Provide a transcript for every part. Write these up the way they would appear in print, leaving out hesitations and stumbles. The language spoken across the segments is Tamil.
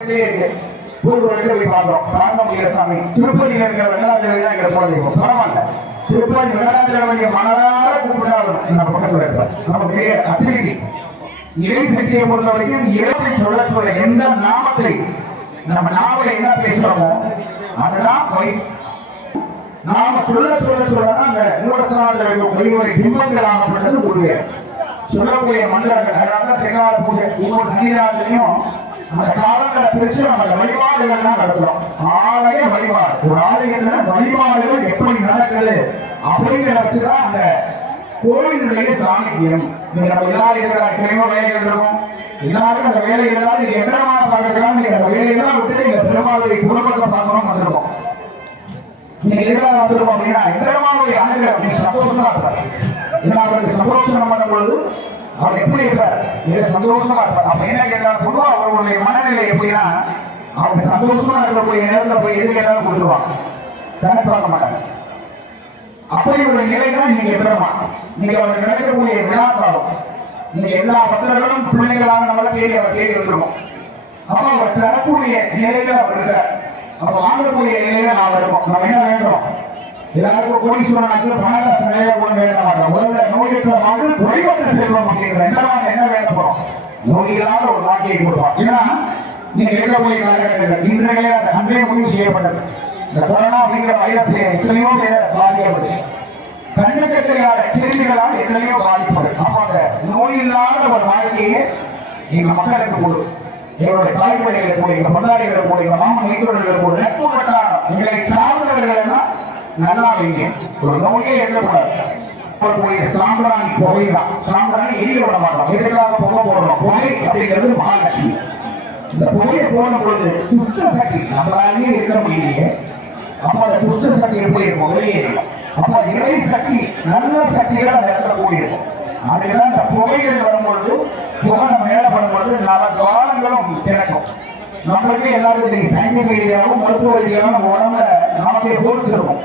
திருப்பதி மனதார கூப்பிட்டாலும் நம்ம பக்கத்தில் இருப்பார். நமக்கு அசிரிக்கு இறை சக்தியை பொறுத்த வரைக்கும் இறைவனை சொல்ல எந்த நாமத்தை நம்ம நாம என்ன பேசுறோமோ அதுதான் நாம சொல்ல அந்த மூலஸ்தானத்தில் இருக்கக்கூடிய பிம்பங்கள் ஆகப்பட்டது உரிய சொல்லக்கூடிய மந்திரங்கள். அதனால பிரகார பூஜை ஒவ்வொரு சன்னிதானத்திலையும் அந்த காலங்களை பிரிச்சு நம்ம வழிபாடுகள் தான் நடத்துறோம். ஆலய வழிபாடு, ஒரு ஆலயத்துல வழிபாடுகள் எப்படி நடக்குது அப்படிங்கிற வச்சுதான் அந்த கோயிலுடைய சாநித்தியம். நீங்க நம்ம எல்லாரும் இருக்கிற எத்தனையோ வேலைகள் இருக்கும், எல்லாரும் அந்த வேலைகளால் நீங்க எந்திரமான பார்க்கறதுக்காக நீங்க அந்த வேலையெல்லாம் விட்டுட்டு நீங்க பெருமாளுடைய குடும்பத்தை பார்க்கணும் வந்திருக்கோம். நீங்க எதிராக வந்திருக்கோம் அப்படின்னா எந்திரமாவுடைய அணுகல் நீங்க சந்தோஷமா இருப்பாரு. அவருக்கு சந்தோஷம் பண்ணும் பொழுது அவர் எப்படி இருக்கார், மிக சந்தோஷமா இருப்பார். அப்ப என்ன கேட்டாலும் பொதுவா அவருடைய மனநிலை எப்படின்னா அவங்க சந்தோஷமா இருக்கக்கூடிய நேரத்தில் போய் எது கேட்டாலும் கொடுத்துருவாங்க, கணக்கு பார்க்க மாட்டாங்க. அப்படி ஒரு நிலை தான் நீங்க பெறமா. நீங்க அவர் நினைக்கக்கூடிய விழாக்காலம் நீங்க எல்லா பக்தர்களும் பிள்ளைகளாக நம்மள தேடி வந்துருவோம். அப்ப அவர் தரக்கூடிய நிலையில அவர் இருக்கார். அப்ப வாங்கக்கூடிய நிலையில நாம் இருக்கோம். நம்ம என்ன வேண்டும், எல்லாருக்கும் கோடீஸ்வரனுக்கு பணகாசு நிறைய கொண்டு வேண்ட மாட்டோம். முதல்ல நோயற்ற வாழ்வு குறைவற்ற செல்வம் அப்படிங்கிற என்ன வேண்ட போறோம், நோயில்லாத ஒரு வாழ்க்கையை கொடுப்போம். ஏன்னா நீங்க இருக்கக்கூடிய காலகட்டத்தில் இன்றைய அன்றைய முடிவு செய்யப்பட்டது. இந்த கொரோனா அப்படிங்கிற வைரஸ் எத்தனையோ பேர் பாதிக்கப்பட்டு கண்ணுக்கு தெரியாத கிருமிகளால் எத்தனையோ பாதிப்புகள். அப்ப அந்த நோயில்லாத ஒரு வாழ்க்கையை எங்க மக்களுக்கு போடு, எங்களுடைய தாய்மொழிகள் போய் எங்க பந்தாரிகள் போய் எங்க மாமன் மைத்தோர்கள் போய் நட்பு வட்டாரம் எங்களை சார்ந்தவர்கள் எல்லாம் நல்லா வைங்க. ஒரு நோயே எழுதக்கூடாது. சாம்பிராணி புகை தான், சாம்பிராணி எரிய விட மாட்டோம். எதுக்காக புகை போடணும், புகை அப்படிங்கிறது மகாலட்சுமி. இந்த புகையை போடும் பொழுது துஷ்ட சக்தி நம்மளாலேயே இருக்க முடியலையே, அப்ப அந்த துஷ்ட சக்தி எப்படி இருக்கும், வெளியேறும். அப்ப இறை சக்தி நல்ல சக்திகள் அந்த இடத்துல போயிருக்கும். அதுதான் இந்த புகைகள் வரும்பொழுது புகை நம்ம மேல பண்ணும்போது நல்ல காலங்களும் திறக்கும். நம்மளுக்கே எல்லாரும் தெரியும், சயின்டிபிக் ரீதியாகவும் மருத்துவ ரீதியாகவும் நம்ம உடம்புல நமக்கே ஹோல்ஸ் இருக்கும்.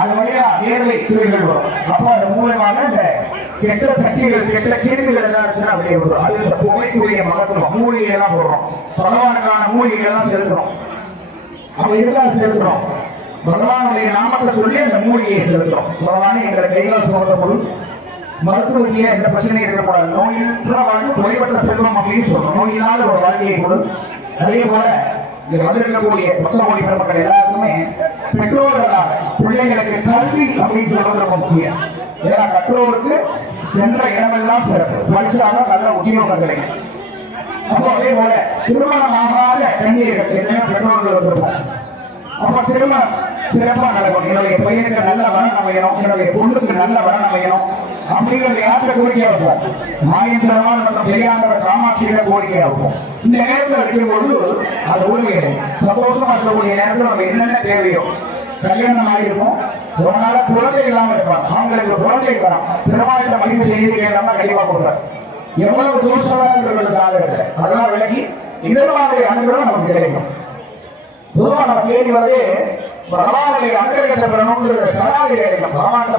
அது வழியா வேர்வை துறைகள் வரும். அப்போ அது மூலமாக இந்த கெட்ட சக்திகள் கெட்ட கிருமிகள் எதாச்சுன்னா வெளியே வரும். அது இந்த புகைக்குரிய மகத்துவம். மூலிகை எல்லாம் போடுறோம், பகவானுக்கான மூலிகை எல்லாம் செலுத்துறோம். அப்ப இதெல்லாம் செலுத்துறோம், பகவானுடைய நாமத்தை சொல்லி அந்த மூலிகையை செலுத்துறோம். பகவானே எங்களை கைகால் சுமந்த பொருள் மருத்துவ ரீதியா எந்த பிரச்சனையும் இருக்கக்கூடாது, நோயில்லா வாழ்வு குறைவற்ற செல்வம் அப்படின்னு சொல்றோம். நோயில்லாத ஒரு வாழ்க்கையை கொடு. அதே போல இங்க வந்திருக்கக்கூடிய புத்தகமொழி பெருமக்கள் எல்லாருக்குமே பெற்றோர்களாக பிள்ளைகளுக்கு கல்வி அப்படின்னு சொல்றது ரொம்ப முக்கியம். ஏன்னா கற்றோருக்கு சென்ற இடமெல்லாம் சிறப்பு, படிச்சாக நல்ல உத்தியோகம் கிடைக்கும். அப்போ அதே போல திருமணம் ஆகாத கண்ணீர்கள் எத்தனையோ பெற்றோர்கள் வந்திருப்போம். அப்ப திருமணம் சிறப்பா நடக்கும். என்னுடைய பையனுக்கு நல்ல வரன் அமையணும், என்னுடைய பொண்ணுக்கு நல்ல வரன் அமையணும் அப்படிங்கிறது யார்கிட்ட கோரிக்கையா இருப்போம், மாயந்திரமான மற்றும் பெரியாண்டவர் காமாட்சியில கோரிக்கையா இருப்போம். இந்த நேரத்தில் இருக்கும்போது அது ஊழிய சந்தோஷமா இருக்கக்கூடிய நேரத்தில் நம்ம என்னென்ன தேவையோ, கல்யாணம் ஆகிருக்கும், ஒரு நாள் குழந்தை இல்லாம இருப்பாங்க, அவங்களுக்கு குழந்தை வரும், பெருமாள் மகிழ்ச்சி செய்தி கேட்காம கண்டிப்பா கொடுத்தாரு. எவ்வளவு தோஷமாக அதெல்லாம் விலகி இதனுடைய அனுகிரகம் நமக்கு கிடைக்கும். பொதுவாக நம்ம தேடி வந்து பகவானுடைய அனுகிரகத்தை பெறணும்ன்ற சராதி கிடைக்கும். பகவான்